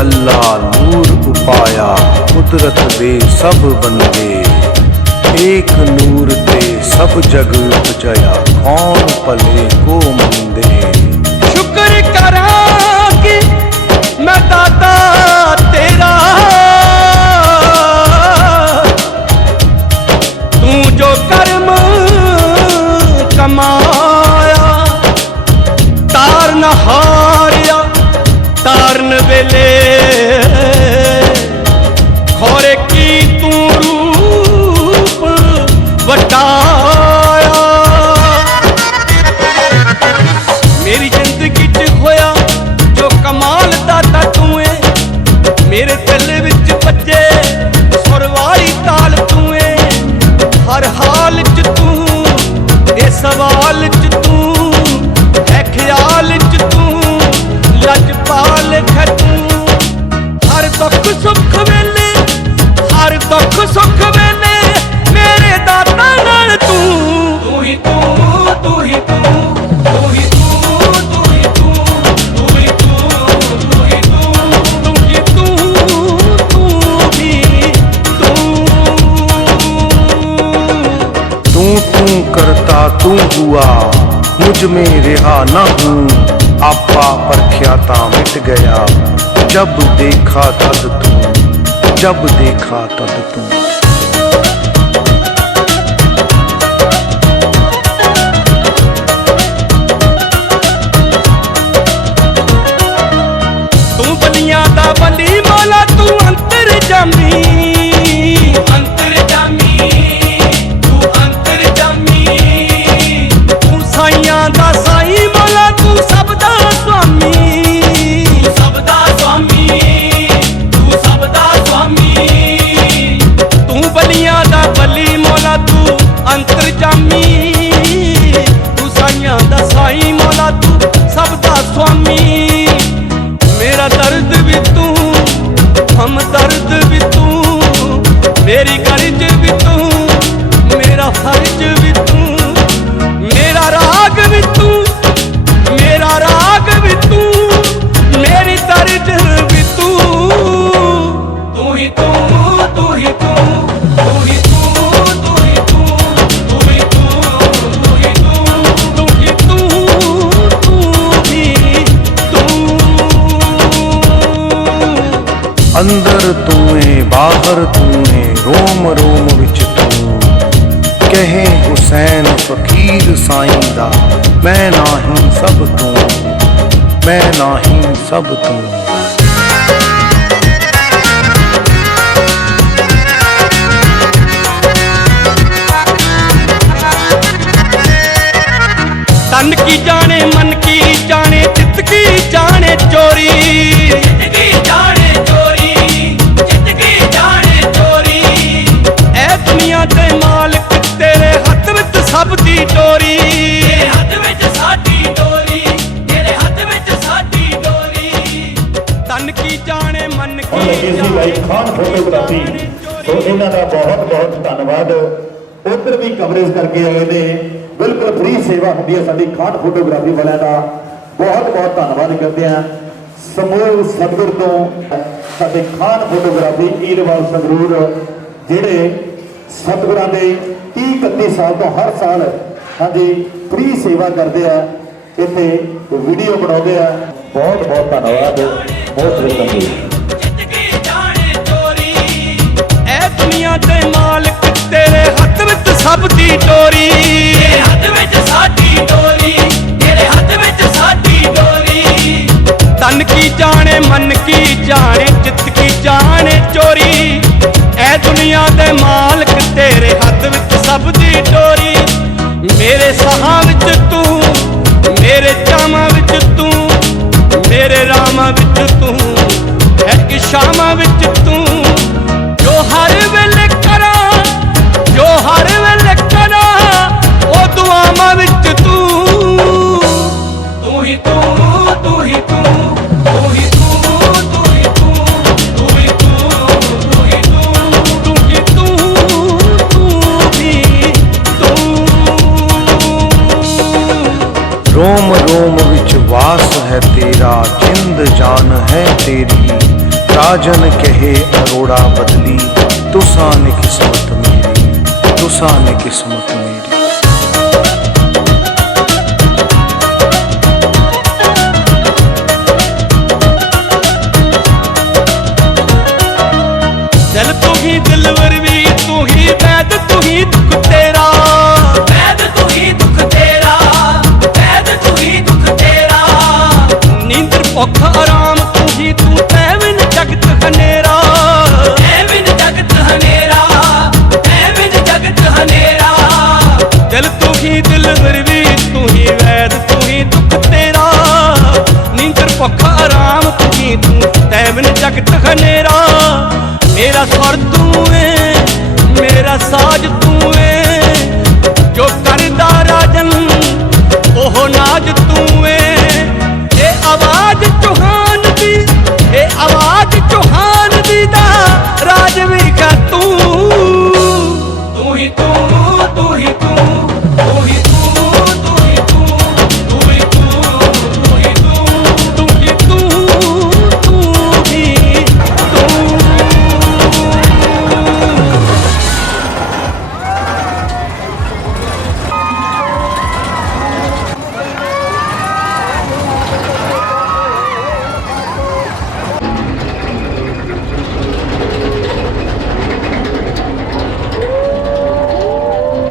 अल्लाह नूर उपाया कुदरत दे सब बंदे। एक नूर दे सब जग उपजया कौन पले को मंदे। शुक्र करा कि मैं दाता तेरा। तू जो कर्म कमाया, तार नहा ਤਾਰਨ ਵੇਲੇ ਖੋਰੇ ਕੀ ਤੂੰ ਰੂਪ ਵਟਾਇਆ ਮੇਰੀ ਜ਼ਿੰਦਗੀ 'ਚ ਹੋਇਆ ਜੋ ਕਮਾਲ ਦਾਤਾ ਤੂੰ ਏ ਮੇਰੇ ਤੂੰ ਹੁਆ ਮੁਝ ਮੇ ਰਹਾ ਨਾ ਹੂੰ। ਆਪਾ ਪਰਖਿਆ ਤਾਂ ਮਿਟ ਗਿਆ। ਜਬ ਦੇਖਾ ਤਦ ਤੂੰ, ਜਬ ਦੇਖਾ ਤਦ ਤੂੰ। ਕਹੇ ਹੁਸੈਨ ਫਕੀਰ ਸਾਈਂ ਦਾ ਮੈਂ ਨਾਹੀਂ ਸਭ ਤੂੰ ਮੈਂ ਨਾਹੀਂ ਸਭ ਤੂੰ। ਤਨ ਕੀ ਜਾਣੇ ਮਨ ਕੀ ਸੀ ਲਾਈਵ ਖਾਨ ਫੋਟੋਗ੍ਰਾਫੀ ਸੋ। ਇਹਨਾਂ ਦਾ ਬਹੁਤ ਬਹੁਤ ਧੰਨਵਾਦ। ਉਧਰ ਵੀ ਕਵਰੇਜ ਕਰਕੇ ਆਏ ਨੇ। ਬਿਲਕੁਲ ਫ੍ਰੀ ਸੇਵਾ ਹੁੰਦੀ ਹੈ ਸਾਡੀ ਖਾਨ ਫੋਟੋਗ੍ਰਾਫੀ ਵਾਲਿਆਂ ਦਾ। ਬਹੁਤ ਬਹੁਤ ਧੰਨਵਾਦ ਕਰਦੇ ਹਾਂ। ਸਮੂਹ ਸਤਿਗੁਰ ਤੋਂ ਸਾਡੇ ਖਾਨ ਫੋਟੋਗ੍ਰਾਫੀ ਈਰਵਾਲ ਸੰਗਰੂਰ ਜਿਹੜੇ ਸਤਿਗੁਰਾਂ ਦੇ 30 31 ਸਾਲ ਤੋਂ ਹਰ ਸਾਲ ਹਾਂਜੀ ਫ੍ਰੀ ਸੇਵਾ ਕਰਦੇ ਆ। ਇੱਥੇ ਵੀਡੀਓ ਬਣਾਉਂਦੇ ਆ। ਬਹੁਤ ਬਹੁਤ ਧੰਨਵਾਦ। ਬਹੁਤ ਵੈਲਕਮ ਜੀ ਜ਼ਿੰਦਗੀ ਜਾਣੇ ਚੋਰੀ ਐ ਦੁਨੀਆ ਦੇ ਮਾਲਕ ਤੇਰੇ ਹੱਥ ਵਿੱਚ ਸਭ ਦੀ ਡੋਰੀ। ਤੇਰੇ ਹੱਥ ਵਿੱਚ ਸਾਡੀ ਡੋਰੀ ਤੇਰੇ ਹੱਥ ਵਿੱਚ ਸਾਡੀ ਡੋਰੀ। ਤਨ ਕੀ ਜਾਣੇ ਮਨ ਕੀ ਜਾਣੇ ਚਿੱਤ ਕੀ ਜਾਣੇ ਚੋਰੀ। ਐ ਦੁਨੀਆ ਦੇ ਮਾਲਕ ਤੇਰੇ ਹੱਥ ਵਿੱਚ ਸਭ ਦੀ ਡੋਰੀ। ਮੇਰੇ ਸਾਹਾਂ ਵਿੱਚ ਤੂੰ ਮੇਰੇ ਚਾਵਾਂ ਵਿੱਚ ਤੂੰ ਮੇਰੇ ਰਾਮਾਂ ਵਿੱਚ ਛਾਵਾਂ ਵਿੱਚ ਤੂੰ ਜੋ ਹਰ ਵੇਲੇ ਕਰਾਂ, ਜੋ ਹਰ ਵੇਲੇ ਕਰਾਂ, ਉਹ ਦੁਆਵਾਂ ਵਿੱਚ ਤੂੰ। ਤੂੰ ਹੀ ਤੂੰ ਤੂੰ ਹੀ ਤੂੰ ਤੂੰ ਹੀ रोम रोम विच वास है तेरा जिंद जान ਰਾਜਨ ਕਹੇ ਅਰੋੜਾ ਬਦਲੀ ਤੁਸਾਂ ਨੇ ਕਿਸਮਤ ਮੇਰੀ ਤੁਸਾਂ ਨੇ ਕਿਸਮਤ ਮੇਰੀ।